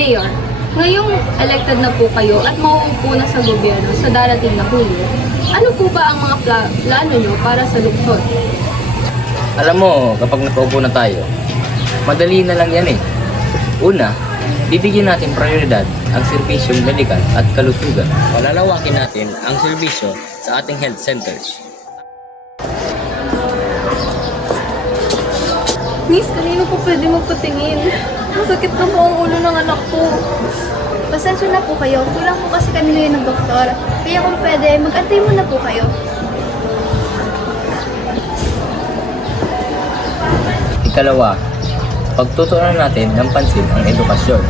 Mayor, ngayong elected na po kayo at mauupo na sa gobyerno sa darating na Hulyo, ano po ba ang mga plano nyo para sa lungsod? Alam mo, kapag nakaupo na tayo, madali na lang yan eh. Una, bibigyan natin prioridad ang serbisyong medikal at kalusugan. Palalawakin natin ang serbisyo sa ating health centers. Miss, kanino po pwede magpatingin? Masakit na po ang ulo ng anak ko. Pasensya na po kayo. Kulang po kasi kami ngayon ng doktor. Kaya kung pwede, mag-antay muna po kayo. Ikalawa, pagtutuunan natin ng pansin ang edukasyon.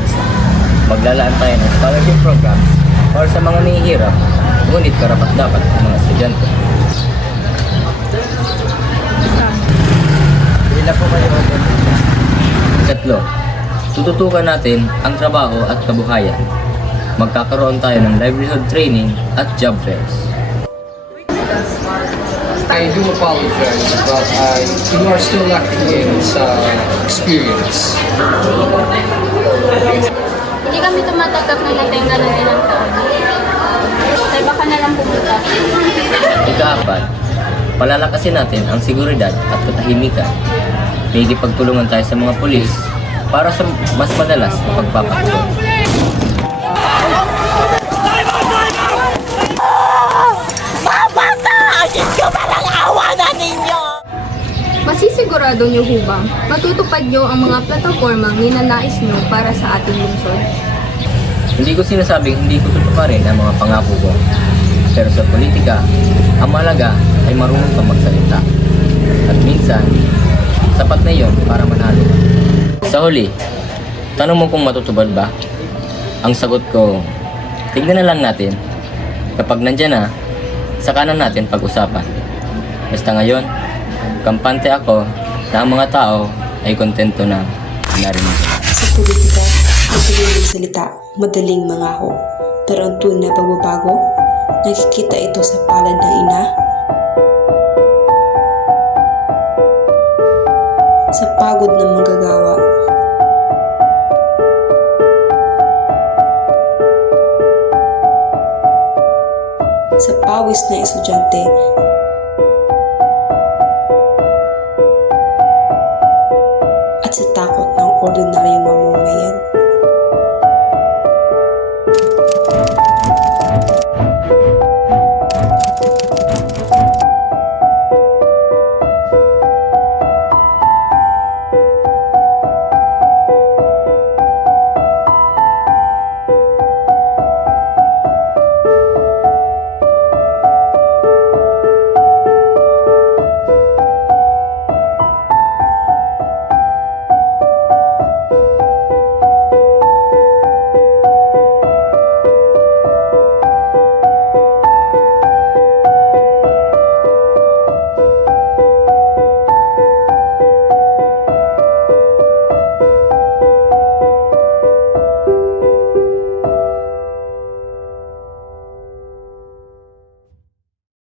Maglalaan tayo ng scholarship programs para sa mga nahihirap, ngunit karapat-dapat ng mga estudyante. Bila po kayo. Ikatlo, tututukan natin ang trabaho at kabuhayan. Magkakaroon tayo ng livelihood training at job fairs. I do apologize, but you are still lacking in sa experience. Hindi kami tumatanggap ng natenga ng ilang taon. Kaya baka na lang pumunta. Ikaapat, palalakasin natin ang seguridad at katahimikan. May pagtulungan tayo sa mga pulis para sa mas madalas na pagpapatrol. Masisigurado niyo ho bang matutupad niyo ang mga platapormang ninanais niyo para sa ating lungsod? Hindi ko sinasabing hindi ko tutuparin ang mga pangako ko. Pero sa politika, ang mahalaga ay marunong kang magsalita. At minsan, sapat na yon para manalo. Sa huli, tanong mo kung matutupad ba? Ang sagot ko, tignan na lang natin. Kapag nandyan na, saka na natin pag-usapan. Basta ngayon, kampante ako na ang mga tao ay kontento na narinig. Sa politika, madaling magsalita, madaling mangako. Pero ang tunay na pagbabago, nakikita ito sa palad ng ina, sa pagod ng manggagawa, sa pawis ng estudyante